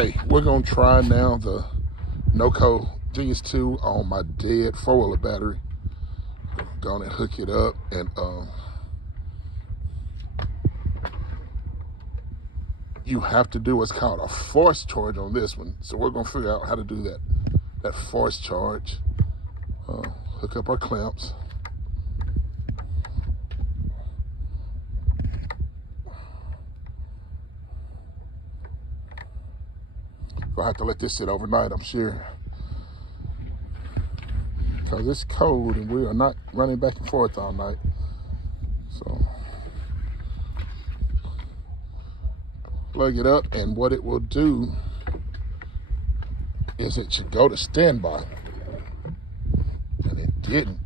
Okay, we're gonna try now the NOCO Genius 2 on my dead 4-wheeler battery. Go on and hook it up, and you have to do what's called a force charge on this one. So we're gonna figure out how to do that force charge. Hook up our clamps. I'll have to let this sit overnight, I'm sure, because it's cold and we are not running back and forth all night. So plug it up, and what it will do is it should go to standby, and it didn't,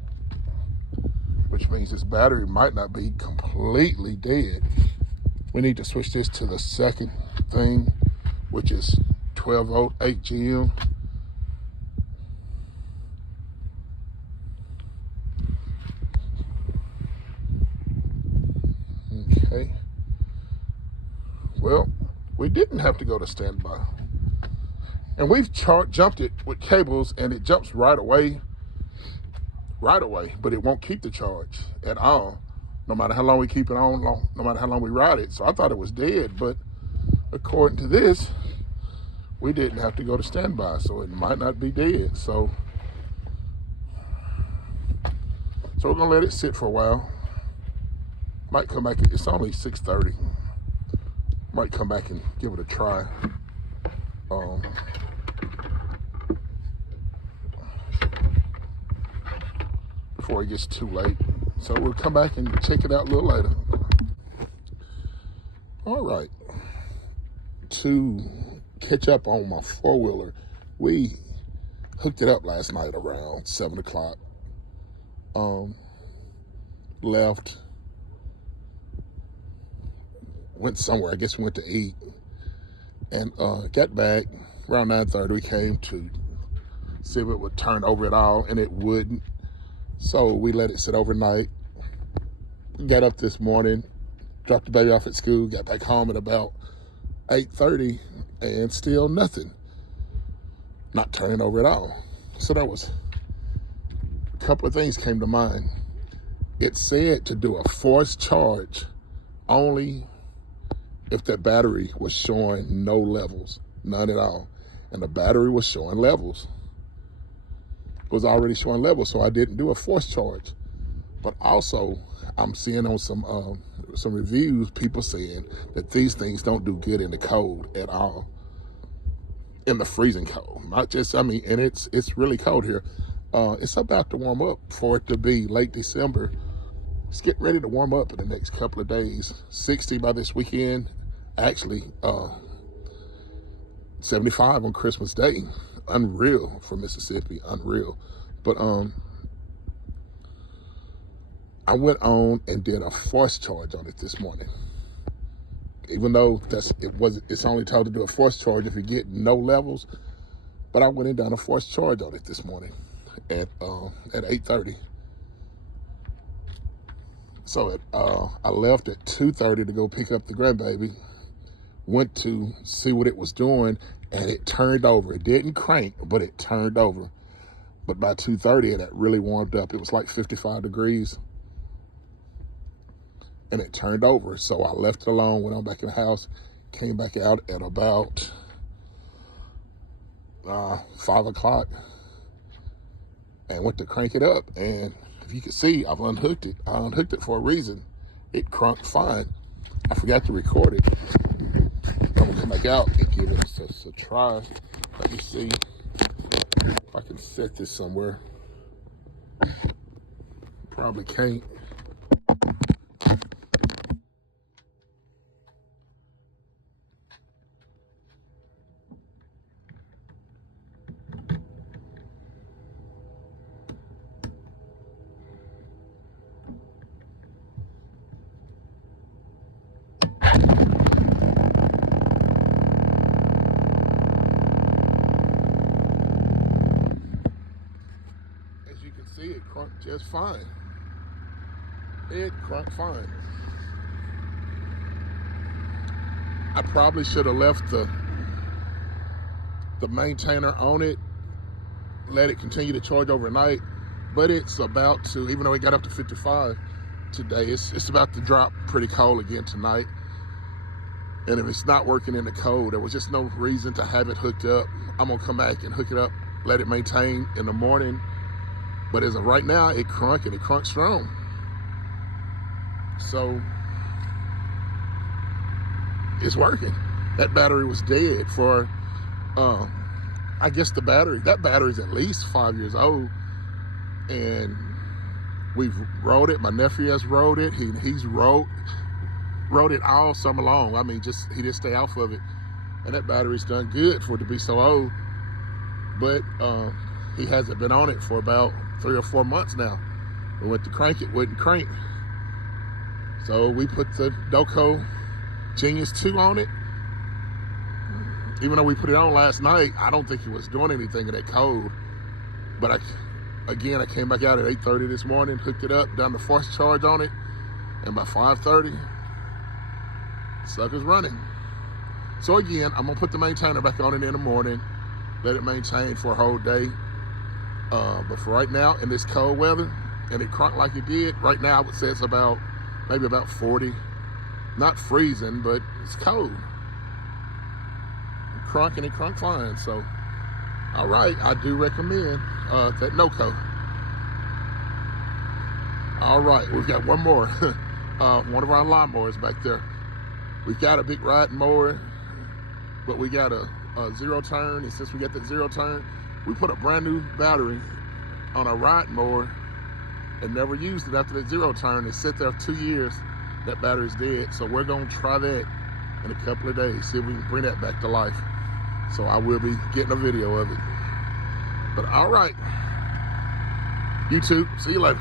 which means this battery might not be completely dead. We need to switch this to the second thing, which is 12 volt 8 GM. Okay. Well, we didn't have to go to standby. And we've jumped it with cables, and it jumps right away, but it won't keep the charge at all, no matter how long we keep it on, no matter how long we ride it. So I thought it was dead, but according to this, we didn't have to go to standby, so it might not be dead. So we're gonna let it sit for a while. Might come back, it's only 6:30. Might come back and give it a try. Before it gets too late. So we'll come back and check it out a little later. All right. To catch up on my 4-wheeler, we hooked it up last night around 7 o'clock. Left, went somewhere, I guess we went to eat, and got back around 9:30. We came to see if it would turn over at all, and it wouldn't. So we let it sit overnight. Got up this morning, dropped the baby off at school, got back home at about 8:30, and still nothing. Not turning over at all. So that was, a couple of things came to mind. It said to do a forced charge only if that battery was showing no levels, none at all. And the battery was showing levels. It was already showing levels, so I didn't do a forced charge. But also, I'm seeing on some reviews, people saying that these things don't do good in the cold at all. In the freezing cold, not just, and it's really cold here. It's about to warm up for it to be late December. It's getting ready to warm up in the next couple of days. 60 by this weekend, actually 75 on Christmas Day. Unreal for Mississippi, unreal. But I went on and did a force charge on it this morning. Even though it's only told to do a force charge if you get no levels, but I went and done a force charge on it this morning at 8:30. So I left at 2:30 to go pick up the grandbaby, went to see what it was doing, and it turned over. It didn't crank, but it turned over. But by 2:30, it had really warmed up. It was like 55 degrees. And it turned over. So I left it alone, went on back in the house, came back out at about 5 o'clock and went to crank it up. And if you can see, I've unhooked it. I unhooked it for a reason. It crunked fine. I forgot to record it. I'm gonna come back out and give it a try. Let me see if I can set this somewhere. Probably can't. See, it crunked just fine. It crunked fine. I probably should have left the the maintainer on it, let it continue to charge overnight, but it's about to, even though it got up to 55 today, it's about to drop pretty cold again tonight. And if it's not working in the cold, there was just no reason to have it hooked up. I'm gonna come back and hook it up, let it maintain in the morning. But as of right now, it crunk strong. So it's working. That battery was dead for, I guess that battery's at least 5 years old. And we've rode it, my nephew has rode it, he's rode it all summer long. I mean, he didn't stay off of it. And that battery's done good for it to be so old. But he hasn't been on it for about 3 or 4 months now. We went to crank it, wouldn't crank. So we put the NOCO Genius 2 on it. Even though we put it on last night, I don't think it was doing anything in that cold. But I came back out at 8:30 this morning, hooked it up, done the force charge on it, and by 5:30, sucker's running. So again, I'm gonna put the maintainer back on it in the morning, let it maintain for a whole day. But for right now, in this cold weather, and it crunk like it did, right now I would say it's maybe about 40. Not freezing, but it's cold. Crunk fine. So, all right, I do recommend that NOCO. All right, we've got one more. One of our lawnmowers back there. We've got a big riding mower, but we got a zero turn. And since we got that zero turn, we put a brand new battery on a riding mower and never used it after that zero turn. It sat there 2 years. That battery's dead. So we're gonna try that in a couple of days, see if we can bring that back to life. So I will be getting a video of it. But all right, YouTube, see you later.